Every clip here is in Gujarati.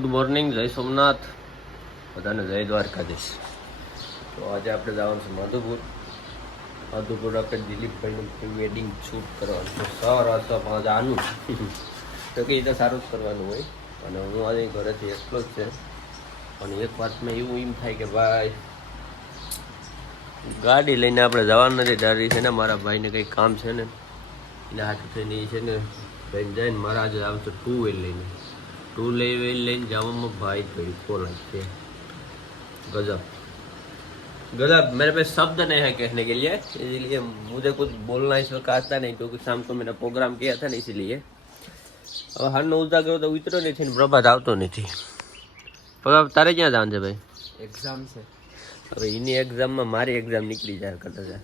ગુડ મોર્નિંગ જય સોમનાથ બધાને જય દ્વારકાધીશ. તો આજે આપણે જવાનું છે મધુપુર. મધુપુર આપણે દિલીપભાઈનું પ્રી વેડિંગ શૂટ કરવાનું છે. સર અથવા પાંચ આનું તો કે એ તો સારું જ કરવાનું હોય. અને હું આજે ઘરેથી એકલો જ છે. અને એક વાતમાં એવું એમ થાય કે ભાઈ, ગાડી લઈને આપણે જવાનું નથી. ડરી છે ને મારા ભાઈને કંઈ કામ છે ને. એના હાથ થઈને એ છે ને ભાઈ જઈને મારા આજે આવશે ટુ વ્હીલ લઈને. टू व्हील लेन जावा में भाई तरीको लगते हैं गजब गजब मेरे पे शब्द नहीं है कहने के लिए इसलिए मुझे कुछ बोलना इस वक्त आता नहीं क्योंकि शाम को मैंने प्रोग्राम किया था ना इसीलिए હવે હાલનો ઉજાગરો તો ઉતરો નથી ને પ્રભાત આવતો નથી પ્રભાત તારે ક્યાં જવાનું છે ભાઈ એક્ઝામ છે હવે એની એક્ઝામમાં મારી એક્ઝામ નીકળી જાય કરતા જાય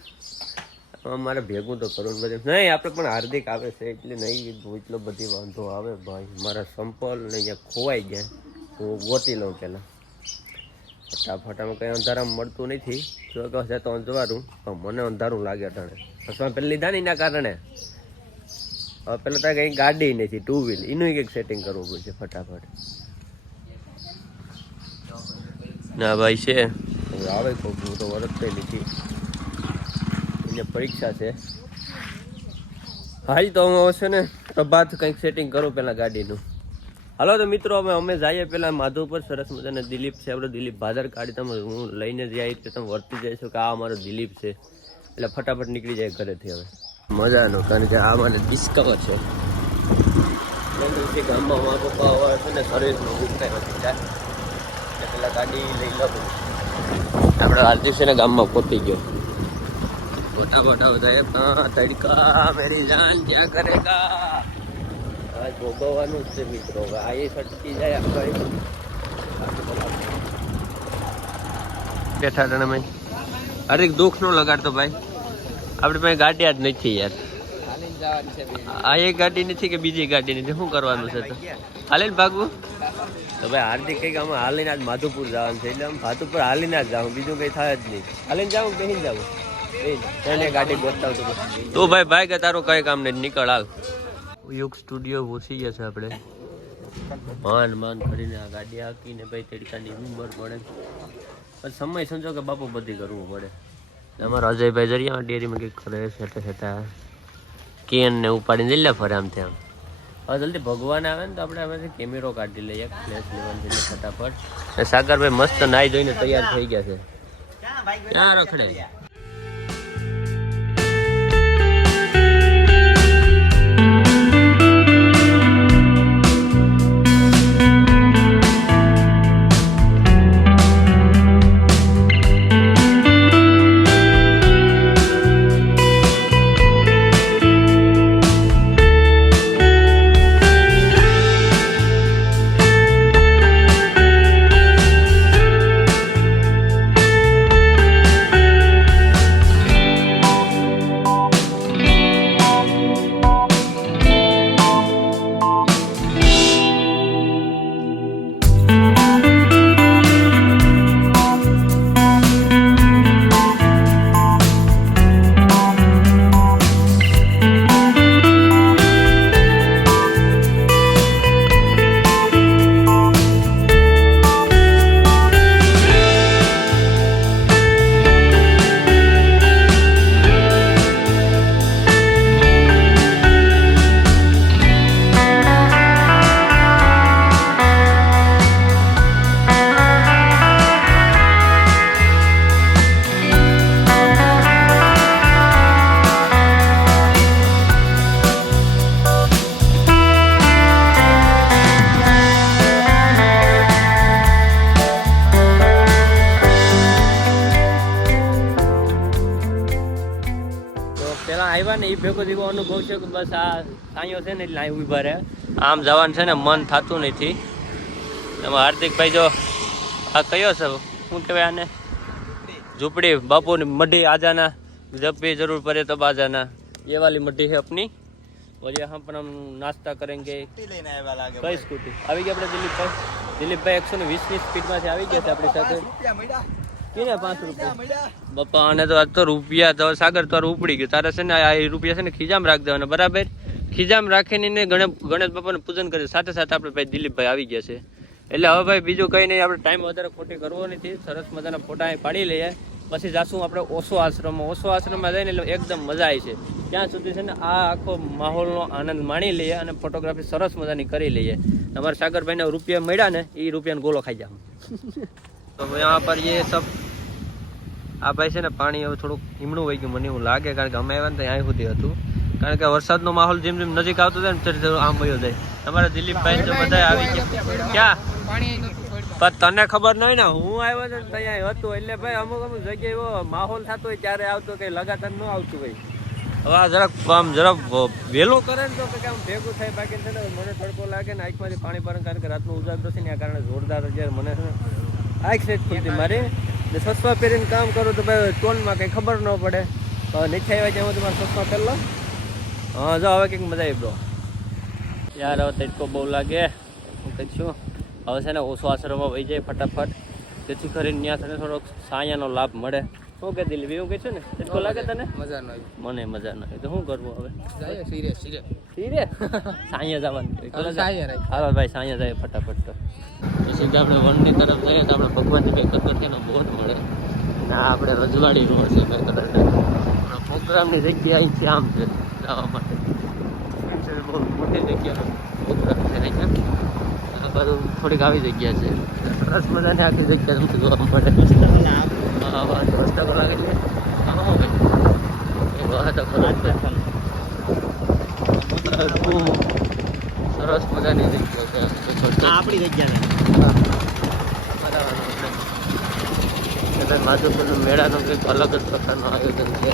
મારે ભેગું તો કરવું બધું નહીં આપણે પણ હાર્દિક આવે છે એટલે નહીં એટલો બધી વાંધો આવે ભાઈ. મારા સંપલ ને અહીંયા ખોવાઈ ગયા. હું ગોતી લઉં પહેલાં ફટાફટામાં કંઈ અંધારામાં મળતું નથી. જો કહો છે તો અંધવારું પણ મને અંધારું લાગે અટાણે. અથવા પેલા લીધા ને એના કારણે. હવે પેલા ત્યાં કંઈ ગાડી નથી ટુ વ્હીલ એનું કંઈક સેટિંગ કરવું પડશે ફટાફટ. ના ભાઈ છે. હવે આવે કોઈ હું તો વરસતે નથી. એને પરીક્ષા છે. હાલ તો અમે છે ને પ્રભાત કંઈક સેટિંગ કરું પહેલાં ગાડીનું. હાલો તો મિત્રો, અમે અમે જઈએ પહેલાં માધવપુર, સરસ મજાને દિલીપ છે. આપણો દિલીપ ભાદર કાઢી તમે હું લઈને જાય તો તમે વર્તી જઈશું કે આ અમારો દિલીપ છે. એટલે ફટાફટ નીકળી જાય ઘરેથી હવે. મજાનું, કારણ કે આ મને ડિસ્કવર છે. ગામમાં મારા પપ્પા હોય છે ને સર્વિસનું પેલા ગાડી લઈ લઉં. આપણે આરતી છે ને ગામમાં પહોંચી ગયો. મોટા મોટા બધા કहाँ તડકા મેરી જાન ક્યાં કરેગા? આ ભોગવવાનું જ છે મિત્રો. આ એ સટકી જાય આપણે બેઠા તને મેં અરે દુઃખ નો લગાડતો ભાઈ. આપણે પાસે ગાડી જ નથી યાર. આ એક ગાડી નથી કે બીજી ગાડી નથી? શું કરવાનું છે તો? હાલે ને ભાગવું? તો ભાઈ હાર્દિક કઈ અમે હાલીને આજ માધુપુર જવાનું છે. એટલે આમ માધુપુર હાલીને જ જાઉં. બીજું કંઈ થાય જ નહીં. હાલીને જાઉં કે નહીં જાઉં? એને ગાડી તો ભાઈ ભાઈ કે તારું કઈ કામ નહીં નીકળ હાલ. યુગ સ્ટુડિયો પહોંચી ગયા છે આપણે. માન માન કરીને આ ગાડી હાકીને ભાઈ તડકાની ઉંમર પડે. પણ સમય સંજો કે બાપુ બધી કરવું પડે. અમારા અજયભાઈ જરિયા ડેરીમાં કંઈક કરે સેટા કેન ને ઉપાડીને જઈ લે ફરે આમ ત્યાં હવે જલ્દી ભગવાન આવે ને તો આપણે હવે કેમેરો કાઢી લઈએ ફ્લેશ લેવાનું છે ફટાફટ. સાગરભાઈ મસ્ત નાઈ ધોઈને તૈયાર થઈ ગયા છે. ક્યાં રખડે? છે કે બસ આ સાંયો છે ને એટલે અહીં ઉભા રહે આમ જવાનું છે ને મન થતું નથી એમાં હાર્દિકભાઈ જો આ કયો છે શું કહેવાય આને ઝૂંપડી બાપુની મઢી આજાના जब भी जरूर पड़े तब आ जाना ये वाली मड्डी है अपनी और यहाँ पर हम नाश्ता करेंगे લઈને આવ્યા લાગે કઈ સ્કૂટી આવી ગયા આપણે દિલીપભાઈ દિલીપભાઈ એકસો ને વીસની સ્પીડમાંથી આવી ગયા છે આપણી સાથે રૂપિયા મળ્યા પાંચ રૂપિયા? બાપા અને તો આજ તો રૂપિયા તો સાગર તો ઉપડી ગયું. તારે છે ને આ રૂપિયા છે ને ખીજામ રાખ દેવાના. બરાબર? ખીજામ રાખીને ને ગણેશ ગણેશ બાપાનું પૂજન કર્યું સાથે સાથે આપણે ભાઈ દિલીપભાઈ આવી ગયા છે. એટલે હવે ભાઈ બીજું કંઈ નહીં. આપણે ટાઈમ વધારે ખોટી કરવો નથી. સરસ મજાના ફોટા પાડી લઈએ. પછી જાશું આપણે ઓશો આશ્રમમાં. ઓશો આશ્રમમાં જઈને એટલે એકદમ મજા આવી છે. ત્યાં સુધી છે ને આ આખો માહોલનો આનંદ માણી લઈએ અને ફોટોગ્રાફી સરસ મજાની કરી લઈએ. અમારા સાગરભાઈને રૂપિયા મળ્યા ને એ રૂપિયાનો ગોલો ખાઈ જાવ તો યહાં પર એ સબ આ ભાઈ છે ને પાણી હવે થોડુંક હીમણું વહી ગયું, મને એવું લાગે કારણ કે અમે આવ્યા ને ત્યાં સુધી હતું. કારણ કે વરસાદનો માહોલ જેમ જેમ નજીક આવતો જાય ને ત્યારે આમ વયો જાય. તમારા દિલીપભાઈ તો બધા આવી ગયા. ક્યાં? પણ તને ખબર નહીં ને, હું આવ્યો છે ને ત્યાં હતું. એટલે ભાઈ અમુક અમુક જગ્યાએ માહોલ થતો હોય ત્યારે આવતો કંઈ લગાતાર ન આવતું ભાઈ હવે આ જરાક આમ જરાક વહેલો કરે ને તો કે આમ ભેગું થાય, બાકી છે ને મને તડકો લાગે ને આંખમાંથી પાણી પાડે કારણ કે રાતનું ઉજાગરો છે ને, આ કારણે જોરદાર અત્યારે મને આંખ સેટ ખુલતી મારી. ને સસવા પહેરીને કામ કરું તો ભાઈ ટોનમાં કંઈ ખબર ન પડે. નીચે આવ્યા ત્યાં હું તમારે સસવા પહેરલો. હા, જો હવે કંઈક મજા આવી બ્રો યાર, હવે તડકો બહુ લાગે. હું કંઈક છું. હવે છે ને ઓછો આશ્રમમાં વહી જાય ફટાફટ. જેથી કરીને ત્યાં થોડોક સાયાનો લાભ મળે. શું કે દિલવી એવું કહે છે ને? એટલો લાગે તને? મજા ન આવી. મને મજા ન આવી. તો શું કરવું હવે? જાય સીરે સીરે સીરે સાંયા જવાનું. રાખ. હાલો ભાઈ સાંયા જાય ફટાફટ તો. પછી કે આપણે વનની તરફ જઈએ તો આપણે ભગવાનની કંઈ કતરતીનો બોટ મળે. ના આપણે રજવાડી રોડ છે કંઈ કદાચ આપણા પ્રોગ્રામની જગ્યા અહીંથી આમ છે જવા માટે. બહુ. મોટી જગ્યા. પ્રોગ્રામ છે અહીંયા થોડીક આવી જગ્યા છે. સરસ મજાની આખી જગ્યા તમને જોવા મળે. વાત રસ્તા પર લાગે છે હા ભાઈ વાત તો ખરો છે. સરસ મજાની જગ્યા છે આપણી જગ્યા કદાચ માધવપુરનો મેળાનો કંઈક અલગ જ પ્રકારનું આયોજન છે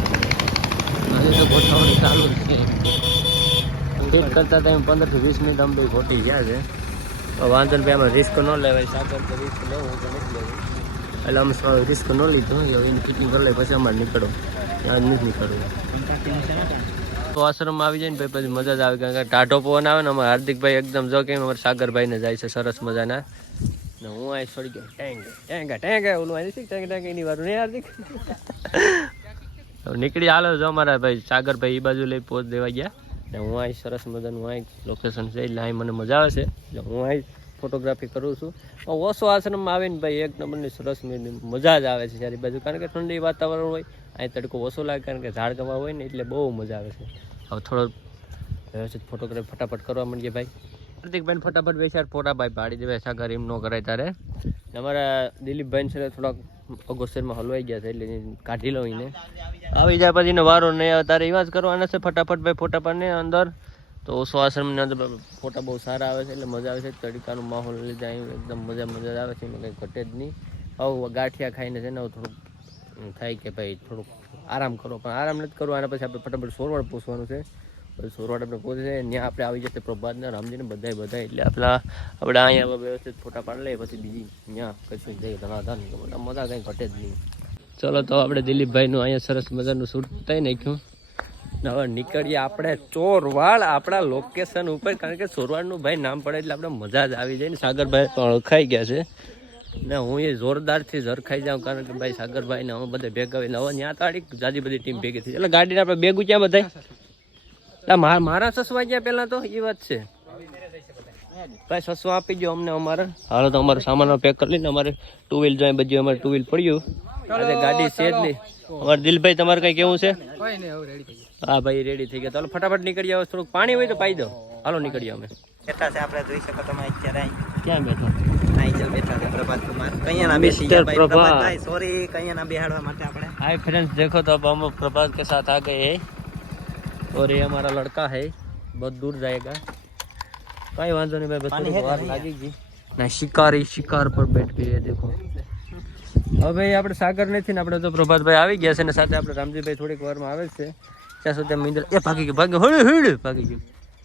આજે તો ગોઠવણી ચાલુ જ છે ટ્રીપ કરતા ટાઈમ પંદરથી વીસ મિનિટ અમે ખોટી ગયા છે વાંધો ભાઈ આમાં રિસ્ક ન લેવાય સાચો રિસ્ક લેવું તો નથી લેવું એટલે અમે સારું રિસ્ક ન લીધું એની ફિટિંગ કરી લઈ પછી અમારે નીકળો. ત્યાં નથી નીકળવું. તો આશ્રમમાં આવી જાય ને ભાઈ, પછી મજા જ આવે, કારણ કે ટાઢો પવન આવે ને અમારે હાર્દિકભાઈ એકદમ જો કે અમારે સાગરભાઈને જાય છે સરસ મજાના. ને હું અહીં છોડી ગયો. ટેંગ, ટેંગા ટેંગા, ઓલું અહીં શીખ ટેંગ ટેંગ, એની વારું નહીં હાર્દિક. નીકળી હાલો જો અમારા ભાઈ, સાગરભાઈ એ બાજુ લઈ પોચ દેવા ગયા. ને હું અહીં સરસ મજાનું અહીં લોકેશન છે એટલે અહીં મને મજા આવે છે. એટલે હું અહીં ફોટોગ્રાફી કરું છું. ઓછો આશ્રમમાં આવીને ભાઈ એક નંબરની સરસ મજા જ આવે છે ચારે બાજુ. કારણ કે ઠંડી વાતાવરણ હોય, અહીં તડકો ઓછો લાગે, કારણ કે ઝાડ ગવા હોય ને એટલે બહુ મજા આવે છે. હવે થોડો વ્યવસ્થિત ફોટોગ્રાફી ફટાફટ કરવા માંડીએ ભાઈ. હાર્દિકભાઈ ફટાફટ બેસાડ ફોટા ભાઈ પાડી દેવાય, સાગર એમ ન કરાય તારે. અમારા દિલીપભાઈ છે થોડાક અગોસ્તરમાં હલવાઈ ગયા છે, એટલે કાઢી લઉં એને. આવી જાય પછી વારો નહીં આવે. તારે એવા જ કરવાના છે ફટાફટ ભાઈ, ફોટા પાડને અંદર. તો ઓછો આશ્રમની અંદર ફોટા બહુ સારા આવે છે એટલે મજા આવે છે. તડકાનો માહોલ લીધે અહીં એકદમ મજા મજા આવે છે. એમાં કંઈ ઘટે જ નહીં. આવું ગાંઠિયા ખાઈને છે ને થોડુંક થાય કે ભાઈ થોડુંક આરામ કરો. પણ આરામ નથી કરવો આના પછી આપણે ફટાફટ સોરવાડ પૂછવાનું છે. પછી સોરવાડ આપણે પહોંચે છે. ત્યાં આપણે આવી જશે પ્રભાતને, રામજીને બધાય બધા એટલે આપણા આપણે અહીંયા વ્યવસ્થિત ફોટા પાડી લઈએ. પછી બીજી ત્યાં કશું જઈએ. ધનાધન મજા કંઈ ઘટે જ નહીં. ચલો તો આપણે દિલીપભાઈનું અહીંયા સરસ મજાનું શૂટ થઈ નાખ્યું. હવે નીકળીએ આપણે ચોરવાડ, આપણા લોકેશન ઉપર. કારણ કે ચોરવાડનું ભાઈ નામ પડે એટલે આપણે મજા જ આવી જાય ને. સાગરભાઈ પણ ઓળખાઈ ગયા છે. ને હું એ જોરદારથી ઝરખાઈ જાઉં કારણ કે ભાઈ સાગરભાઈ ને અમે બધા ભેગા હોય હવે ત્યાં તાળી જાજી બધી ટીમ ભેગી થઈ. એટલે ગાડીને આપણે ભેગું ક્યાં બધા મારા સસવા ગયા પહેલાં તો? એ વાત છે. ભાઈ સસવા આપી દો અમને અમારે. હાલ તો અમારો સામાન પેક કરી લઈને અમારે ટુ વ્હીલ જોઈએ બધું અમારે ટુ વ્હીલ પડ્યું આજે ગાડી છે જ નહીં અમારે દિલભાઈ તમારે કઈ કેવું છે કોઈ નહીં હવે રેડી થઈ ગયું હા ભાઈ રેડી થઈ ગયા ચાલો ફટાફટ નીકળી જાવ થોડુંક પાણી હોય તો પાઈ દો હાલો નીકળીએ અમે કેટલા છે આપણે જોઈ શકો તમે અત્યારે ક્યાં બેઠા અહીં ચાલ બેઠા છે પ્રભાત કુમાર કઅહીંયા ના બેસી Mr. ગયા ભાઈ પ્રભાત. પ્રભાતભાઈ સોરી કઅહીંયા ના બેહાડવા માટે આપણે हाय फ्रेंड्स देखो तो अब हम प्रभात के साथ आ गए हैं और ये हमारा लड़का है बहुत दूर जाएगा कहीं वांधो नहीं भाई पानी बस है વાર क्या? લાગી ગઈ ના શિકારી શિકાર પર બેઠ ગઈ है देखो હવે ભાઈ આપણે સાગર નથી ને આપણે તો પ્રભાતભાઈ આવી ગયા છે ને સાથે આપણે રામજીભાઈ થોડીક વારમાં આવે છે. ત્યાં સુધી અમે ઇન્દ્ર એ ભાગી ગયું, ભાગી હળ હળ, ભાગી ગયું.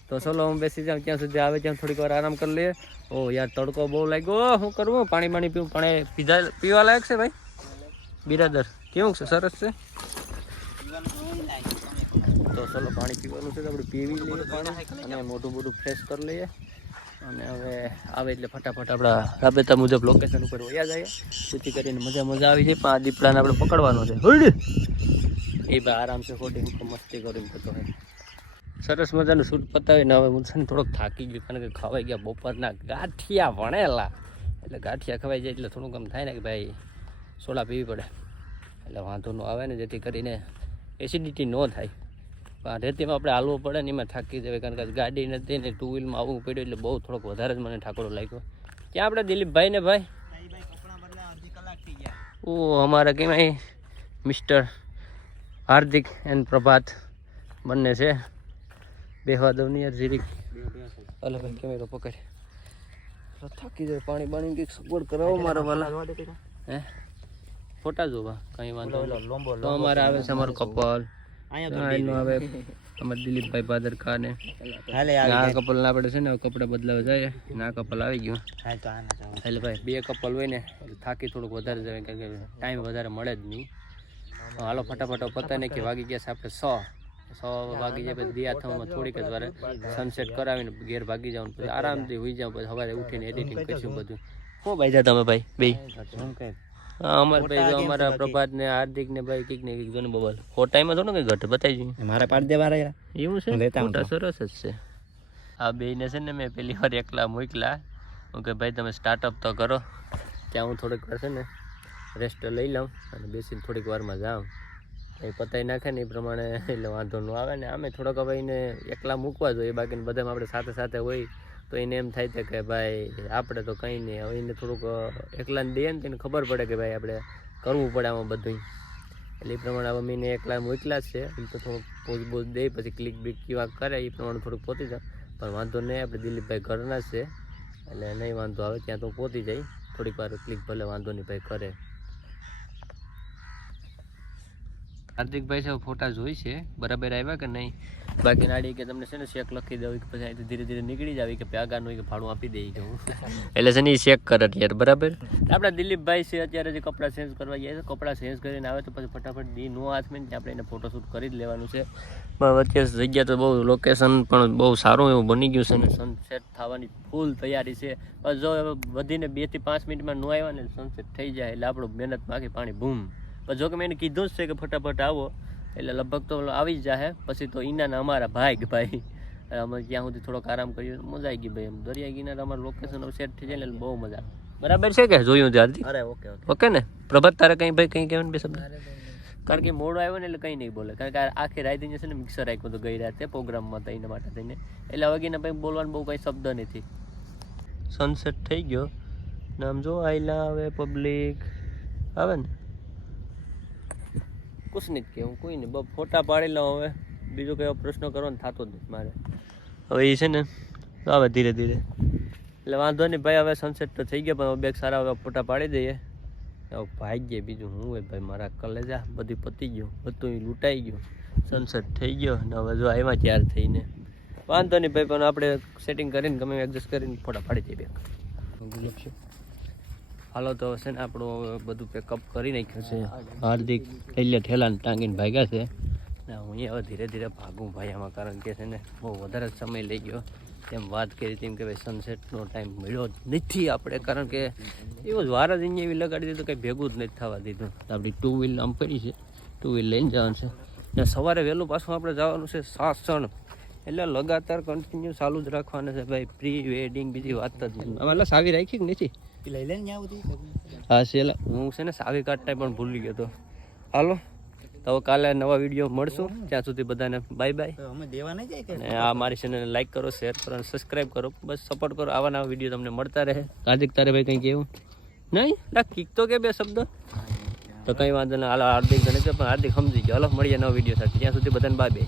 તો ચલો હું બેસી જાઉં, ત્યાં સુધી આવે, ત્યાં થોડીક વાર આરામ કરી લઈએ. ઓ યાર, તડકો બહુ લાગ્યો. શું કરવું પાણી પાણી પીવું. પાણી પીધા પીવા લાયક છે ભાઈ? બિરાદર. કેવું છે? સરસ છે? તો ચલો પાણી પીવાનું છે તો આપણે પીવી લઈએ પાણી અને મોટું મોટું ફ્રેશ કરી લઈએ. અને હવે આવે એટલે ફટાફટ આપણા રાબેતા મુજબ લોકેશન ઉપર વયા જાય. જેથી કરીને મજા મજા આવી જાય. પણ આ દીપડાને આપણે પકડવાનો છે. એ ભાઈ આરામથી ખોટી હું મસ્તી કરીને થતો હોય. સરસ મજાનું શૂટ પતાવીને હવે હું છે ને થોડોક થાકી ગયો. કારણ કે ખવાઈ ગયા બપોરના ગાંઠિયા વણેલા. એટલે ગાંઠિયા ખવાઈ જાય એટલે થોડુંક આમ થાય ને કે ભાઈ સોડા પીવી પડે. એટલે વાંધો ન આવે ને, જેથી કરીને એસિડિટી ન થાય. પણ રેતીમાં આપણે હાલવું પડે ને એમાં થાકી જવાય. કારણ કે ગાડી નથી ને ટુ વ્હીલમાં આવવું પડ્યું એટલે બહુ થોડોક વધારે જ મને ઠાકોરો લાગ્યો. ક્યાં આપણે દિલીપભાઈ ને ભાઈ? ભાઈ ઓ અમારા કેવાય મિસ્ટર હાર્દિક એન્ડ પ્રભાત બંને છે. બેહવાદવની દઉં અલગ યાર જીરીક અલગ કેમેરો પકડ થાકી જાય પાણી બાણી કંઈક સગવડ કરાવો મારા વાલા. હે? ફોટા જોવા કંઈ વાંધો તો અમારે આવે છે અમારું કપલ. અહીંયા એનું દિલીપભાઈ ભાદરકા ને આ કપલ ના આપણે છે ને કપડા બદલાવા જાય. ના કપલ આવી ગયું. હા તો આના જાવ એટલે ભાઈ બે કપલ હોય ને થાકી થોડુંક વધારે જાય કારણ કે ટાઈમ વધારે મળે જ નહીં. હાલો ફટાફટ પતા ને કે વાગી ગયા છે આપણે સો. સો વાગી જાય પછી દિયા થવામાં થોડીક જ વારે સનસેટ કરાવીને ઘેર ભાગી જાવ પછી આરામથી હોઈ જાવ પછી સવારે ઉઠીને એડિટિંગ કરીશું બધું. શું ભાઈ જા તમે ભાઈ બે હા અમારે અમારા પ્રભાત ને હાર્દિક ને ભાઈ કંઈક ને કંઈક જો બબલ ખોટાઈમાં થોડું કઈ ઘટ બતાવી જોઈએ. મારે પાડી દેવા રહ્યા. એવું છે? લેતા ફોટા સરસ જ છે. આ બેયને છે ને મેં પેલી વાર એકલા મોકલા. હું કે ભાઈ તમે સ્ટાર્ટઅપ તો કરો. ત્યાં હું થોડીક વાર છે ને રેસ્ટ લઈ લઉં અને બેસીને થોડીક વારમાં જાઉં. એ પતાઈ નાખે ને એ પ્રમાણે એટલે વાંધો ન આવે ને આમે થોડોક હવે એને એકલા મૂકવા જોઈએ. બાકી બધામાં આપણે સાથે સાથે હોય. તો એને એમ થાય છે કે ભાઈ, આપણે તો કંઈ નહીં. હવે એને થોડુંક એકલાને દઈએ ને તેને ખબર પડે કે ભાઈ આપણે કરવું પડે આમાં બધું એટલે એ પ્રમાણે હવે મેં એકલા મોકલા છે. એમ તો થોડુંક પોઝ બોઝ દે, પછી ક્લિક બ્લિક કેવા કરે, એ પ્રમાણે થોડુંક પહોંચી જાય. પણ વાંધો નહીં, આપણે દિલીપભાઈ ઘરના છે. એટલે નહીં વાંધો આવે, ત્યાં તો પહોંચી જાય. થોડીક વાર ક્લિક ભલે વાંધો નહીં, ભાઈ કરે. હાર્દિકભાઈ છે ફોટા જોઈ છે. બરાબર આવ્યા કે નહીં? બાકી નાડી કે તમને છે ને ચેક લખી દઉં કે પછી ધીરે ધીરે નીકળી જાવ કે પ્યાગાનું કે ભાડું આપી દઈ કે હું. એટલે છે ને એ ચેક કરે અત્યારે બરાબર? આપણા દિલીપભાઈ છે અત્યારે જે કપડાં ચેન્જ કરવા ગયા છે, કપડાં ચેન્જ કરીને આવે તો પછી ફટાફટ દી નો હાથમાં આપણે એને ફોટોશૂટ કરી જ લેવાનું છે. અત્યારે જગ્યા તો બહુ લોકેશન પણ બહુ સારું એવું બની ગયું છે ને. સનસેટ થવાની ફૂલ તૈયારી છે. જો વધીને બેથી પાંચ મિનિટમાં નો આવ્યા ને સનસેટ થઈ જાય એટલે આપણું મહેનત બાકી પાણી બૂમ. પણ જો કે મેં એને કીધું જ છે કે ફટાફટ આવો. એટલે લગભગ તો આવી જ જાહે. પછી તો ઈનાના અમારા ભાઈ કે ભાઈ. અમે ત્યાં સુધી થોડોક આરામ કર્યો. મજા આવી ગઈ ભાઈ એમ. દરિયા કિનારે અમારું લોકેશન સેટ થઈ જાય ને એટલે બહુ મજા બરાબર છે કે? જોયું ત્યારથી અરે ઓકે ઓકે. ઓકે ને? પ્રભાત તારે કંઈ ભાઈ કંઈ કહેવાનું બે શબ્દ? કારણ કે મોડો આવ્યો ને એટલે કંઈ નહીં બોલે. કારણ કે આખી રાત છે ને મિક્સર રાખ્યું હતું ગઈ રાતે પ્રોગ્રામમાં એના માટે થઈને. એટલે હવે કીને ભાઈ બોલવાનું બહુ કંઈ શબ્દ નથી. સનસેટ થઈ ગયો. નામ જો આઈલા આવે પબ્લિક આવે ને? કુછ નહીં કે હું કોઈ નહીં. બસ ફોટા પાડી લઉં હવે. બીજો કયો પ્રશ્ન કરવાનો થતો જ નથી મારે. હવે એ છે ને આવે ધીરે ધીરે. એટલે વાંધો નહીં ભાઈ હવે સનસેટ તો થઈ ગયા પણ હવે બેગ સારા હવે ફોટા પાડી દઈએ. હવે ભાગ્ય બીજું હું હોય ભાઈ મારા કલેજા બધું પતી ગયું બધું લૂંટાઈ ગયું. સનસેટ થઈ ગયો ને હવે જો આવ્યા ચાર થઈને. વાંધો નહીં ભાઈ પણ આપણે સેટિંગ કરીને ગમે એડજસ્ટ કરીને ફોટા પાડી દઈએ બેગ હાલો તો છે ને આપણું બધું પેકઅપ કરી નાખ્યું છે. હાર્દિક એટલે ઠેલાને ટાંગીને ભાગ્યા છે. ને હું હવે ધીરે ધીરે ભાગું ભાઈ આમાં, કારણ કે છે ને બહુ વધારે સમય લઈ ગયો. તેમ વાત કરી તેમ કે ભાઈ સનસેટનો ટાઈમ મળ્યો નથી આપણે, કારણ કે એવો જ વાર જ અહીંયા એવી લગાડી દીધું કંઈ ભેગું જ નથી થવા દીધું. આપણી ટુ વ્હીલ આમ પડી છે. ટુ વ્હીલ લઈને જવાનું છે. ને સવારે વહેલું પાછું આપણે જવાનું છે સાસણ. એટલે લગાતાર કન્ટિન્યુ ચાલુ જ રાખવાના છે ભાઈ. પ્રી વેડિંગ બીજી વાત જ આમાં એટલે સાવી રાખી કે નથી? લઈ લે ને આવું હા સેલા. હું છે ને સાવી કાઢતા પણ ભૂલી ગયો હતો હાલો તો કાલે નવા વીડિયો મળશું. ત્યાં સુધી બધાને બાય બાય અમે દેવા નહીં જાય કે? અને આ મારી ચેનલને લાઈક કરો શેર કરો અને સબસ્ક્રાઈબ કરો. બસ સપોર્ટ કરો. આવા નવા વીડિયો તમને મળતા રહે. હાર્દિક તારે ભાઈ કંઈ કેવું નહીં? લા કીક તો કે બે શબ્દ. તો કંઈ વાંધો નહીં. હાલો હાર્દિક ગણેશ પણ હાર્દિક સમજી ગયો. હાલો મળીએ નવો વીડિયો સાથે. ત્યાં સુધી બધાને બાય બાય